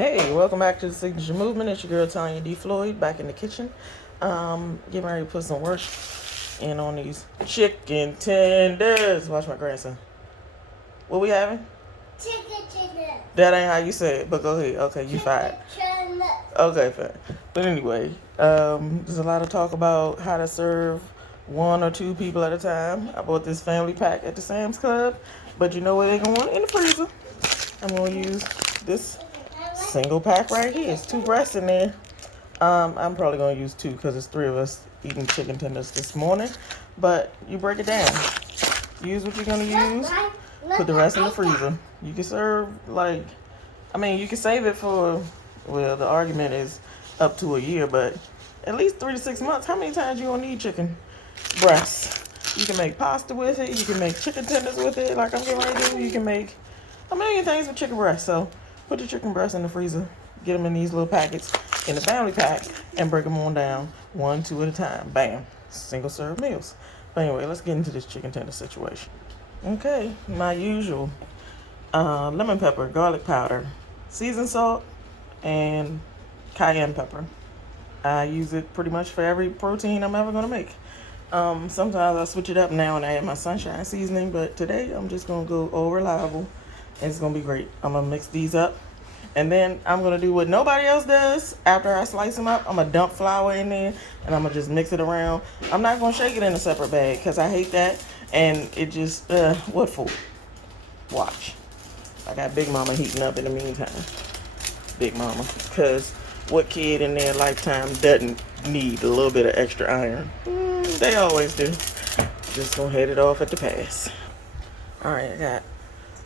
Hey, welcome back to the Signature Movement. It's your girl Tanya D. Floyd back in the kitchen. Getting ready to put some work in on these chicken tenders. Watch my grandson. What we having? Chicken tender. That ain't how you say it, but go ahead. Okay, you fired. Chicken. Okay, fine. But anyway, there's a lot of talk about how to serve one or two people at a time. I bought this family pack at the Sam's Club, but you know what they're going to want in the freezer. I'm going to use this single pack right here. It's 2 breasts in there. I'm probably going to use 2 because it's 3 of us eating chicken tenders this morning. But you break it down. Use what you're going to use. Put the rest in the freezer. You can serve you can save it for, well, the argument is up to a year, but at least 3 to 6 months. How many times you going to need chicken breasts? You can make pasta with it. You can make chicken tenders with it like I'm getting ready to do. You can make a million things with chicken breasts. So put the chicken breasts in the freezer, get them in these little packets in the family pack, and break them on down 1, 2 at a time. Bam. Single serve meals. But anyway, let's get into this chicken tender situation. Okay, my usual lemon pepper, garlic powder, seasoned salt, and cayenne pepper. I use it pretty much for every protein I'm ever going to make. Sometimes I switch it up now and I add my sunshine seasoning, but today I'm just going to go all reliable. It's going to be great. I'm going to mix these up. And then I'm going to do what nobody else does. After I slice them up, I'm going to dump flour in there and I'm going to just mix it around. I'm not going to shake it in a separate bag because I hate that. And it just, what for? Watch. I got Big Mama heating up in the meantime. Big Mama. Because what kid in their lifetime doesn't need a little bit of extra iron? They always do. Just going to head it off at the pass. All right, I got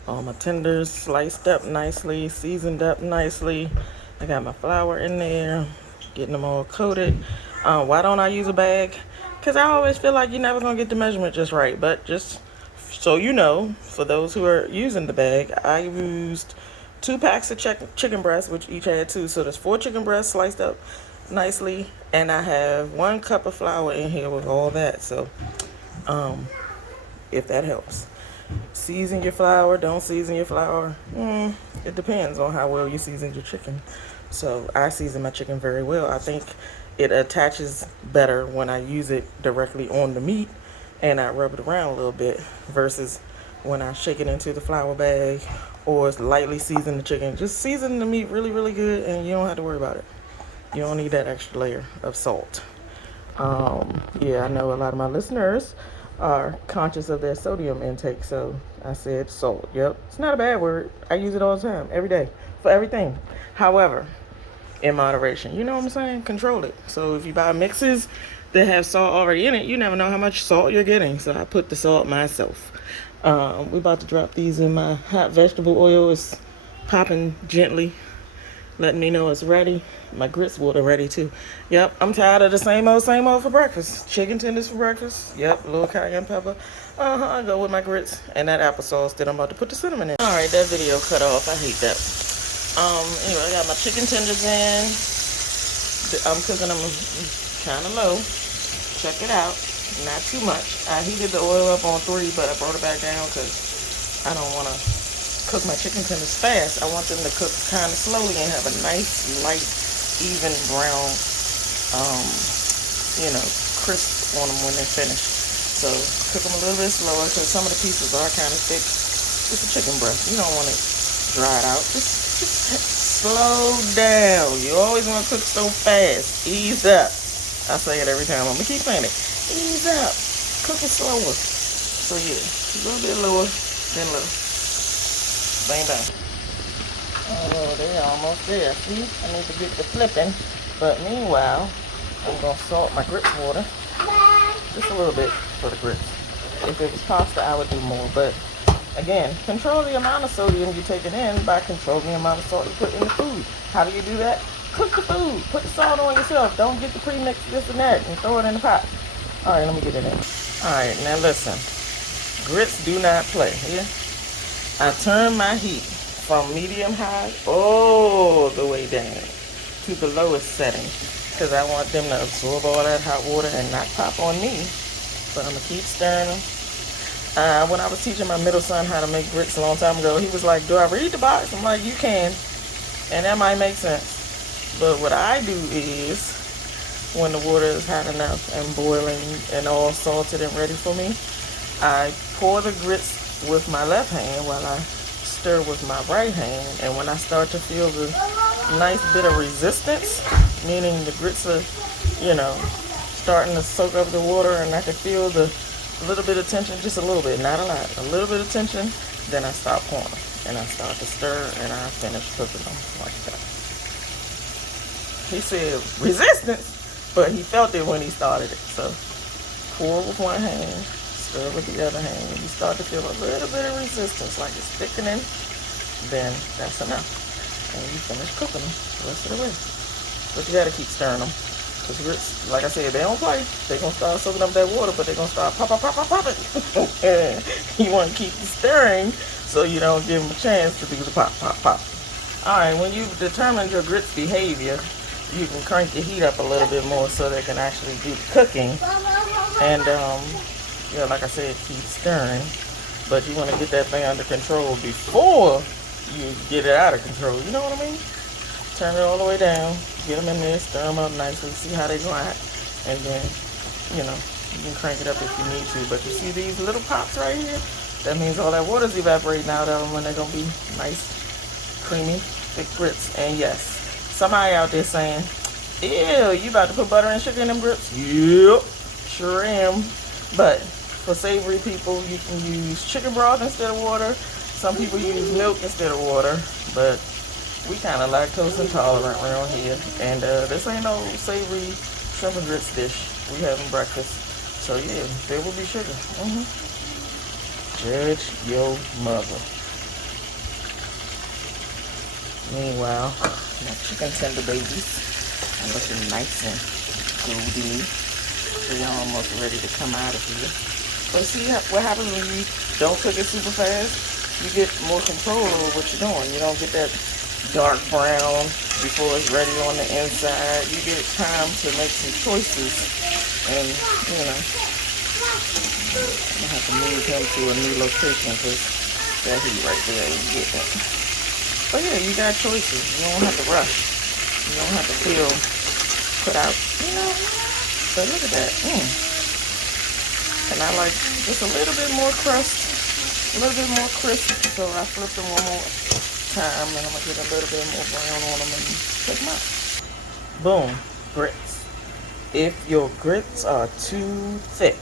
all my tenders sliced up nicely, seasoned up nicely. I got my flour in there, getting them all coated. Why don't I use a bag? Because I always feel like you're never going to get the measurement just right. But just so you know, for those who are using the bag, I used 2 packs of chicken breasts, which each had 2. So there's 4 chicken breasts sliced up nicely. And I have 1 cup of flour in here with all that. So if that helps. Season your flour, don't season your flour. It depends on how well you season your chicken. So I season my chicken very well. I think it attaches better when I use it directly on the meat and I rub it around a little bit versus when I shake it into the flour bag or lightly season the chicken. Just season the meat really, really good and you don't have to worry about it. You don't need that extra layer of salt. I know a lot of my listeners are conscious of their sodium intake, so I said salt. Yep, it's not a bad word. I use it all the time, every day, for everything. However, in moderation, you know what I'm saying? Control it. So if you buy mixes that have salt already in it, you never know how much salt you're getting. So I put the salt myself. We're about to drop these in my hot vegetable oil. It's popping gently, letting me know it's ready. My grits water ready too. Yep, I'm tired of the same old for breakfast. Chicken tenders for breakfast. Yep, a little cayenne pepper. I go with my grits and that applesauce that I'm about to put the cinnamon in. All right, that video cut off. I hate that. Anyway, I got my chicken tenders in. I'm cooking them kind of low. Check it out. Not too much. I heated the oil up on 3, but I brought it back down because I don't want to cook my chicken tenders fast. I want them to cook kind of slowly and have a nice, light, even brown, crisp on them when they're finished. So cook them a little bit slower because some of the pieces are kind of thick. It's a chicken breast. You don't want it dried out. Just slow down. You always want to cook so fast. Ease up. I say it every time. I'm going to keep saying it. Ease up. Cook it slower. So yeah, a little bit lower, then low. Bang, bang. Oh, they're almost there. See, I need to get the flipping. But meanwhile, I'm going to salt my grits water. Just a little bit for the grits. If it was pasta, I would do more. But again, control the amount of sodium you're taking in by controlling the amount of salt you put in the food. How do you do that? Cook the food. Put the salt on yourself. Don't get the premix this and that and throw it in the pot. All right, let me get it in. All right, now listen. Grits do not play. Yeah? I turn my heat from medium high all the way down to the lowest setting because I want them to absorb all that hot water and not pop on me. But I'm going to keep stirring them. When I was teaching my middle son how to make grits a long time ago, he was like, do I read the box? I'm like, you can. And that might make sense. But what I do is, when the water is hot enough and boiling and all salted and ready for me, I pour the grits with my left hand while I stir with my right hand. And when I start to feel the nice bit of resistance, meaning the grits are, starting to soak up the water, and I can feel the little bit of tension, just a little bit, not a lot, a little bit of tension, then I stop pouring and I start to stir and I finish cooking them like that. He said resistance, but he felt it when he started it. So pour with one hand, stir with the other hand. When you start to feel a little bit of resistance, like it's thickening, then that's enough. And you finish cooking them the rest of the way. But you gotta keep stirring them. Because grits, like I said, they don't play. They're gonna start soaking up that water, but they're gonna start popping. You wanna keep stirring so you don't give them a chance to do the pop. Alright, when you've determined your grits behavior, you can crank the heat up a little bit more so they can actually do the cooking. And like I said, keep stirring. But you want to get that thing under control before you get it out of control. You know what I mean? Turn it all the way down. Get them in there, stir them up nicely, see how they grind. And then, you can crank it up if you need to. But you see these little pops right here? That means all that water's evaporating out of them when they're going to be nice, creamy, thick grits. And yes, somebody out there saying, ew, you about to put butter and sugar in them grits? Yep, sure am. But for savory people, you can use chicken broth instead of water. Some people use milk instead of water. But we kind of lactose intolerant around here. And this ain't no savory shrimp and grits dish. We having breakfast. So yeah, there will be sugar. Judge your mother. Meanwhile, my chicken tender babies are looking nice and golden. They're almost ready to come out of here. But see what happens when you don't cook it super fast? You get more control over what you're doing. You don't get that dark brown before it's ready on the inside. You get time to make some choices. And, I'm going to have to move him to a new location because that heat right there is getting it. But yeah, you got choices. You don't have to rush. You don't have to feel put out, So look at that. And I like just a little bit more crust, a little bit more crisp. So I flip them one more time and I'm going to get a little bit more brown on them and take them out. Boom. Grits. If your grits are too thick,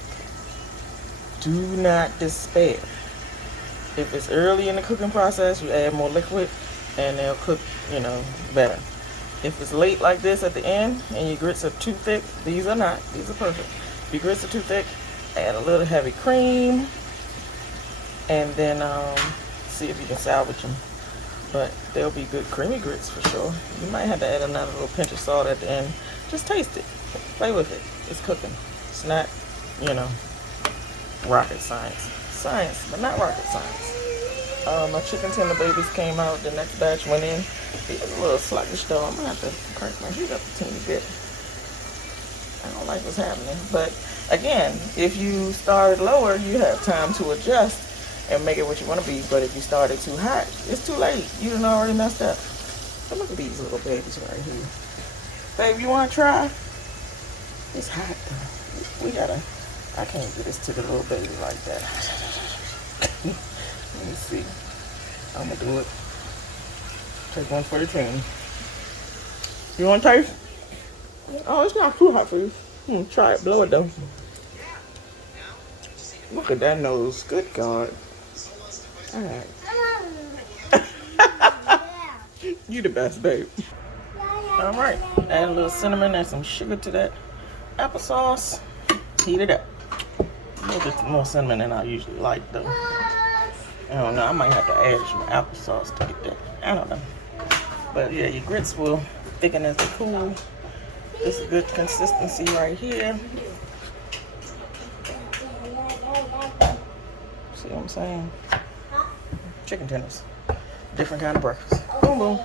do not despair. If it's early in the cooking process, you add more liquid and they'll cook, better. If it's late like this at the end and your grits are too thick, these are not. These are perfect. If your grits are too thick, add a little heavy cream and then see if you can salvage them. But they'll be good creamy grits for sure. You might have to add another little pinch of salt at the end. Just taste it. Play with it. It's cooking. It's not, rocket science. Science, but not rocket science. My chicken tender babies came out. The next batch went in. It was a little sluggish though. I'm going to have to crank my heat up a teeny bit. I don't like what's happening. But again, if you started lower, you have time to adjust and make it what you want to be. But if you started too hot, it's too late. You done already messed up. But look at these little babies right here. Babe, you want to try? It's hot though. I can't do this to the little baby like that. Let me see. I'm going to do it. Take one for the team. You want to taste? Oh, it's not too hot for you. Try it. Blow it though. Look at that nose. Good God. Alright. You the best, babe. Alright. Add a little cinnamon and some sugar to that applesauce. Heat it up. A little bit more cinnamon than I usually like though. I don't know. I might have to add some applesauce to get that. I don't know. But yeah, your grits will thicken as they cool. This is good consistency right here. See what I'm saying? Chicken tenders. Different kind of breakfast. Boom, boom.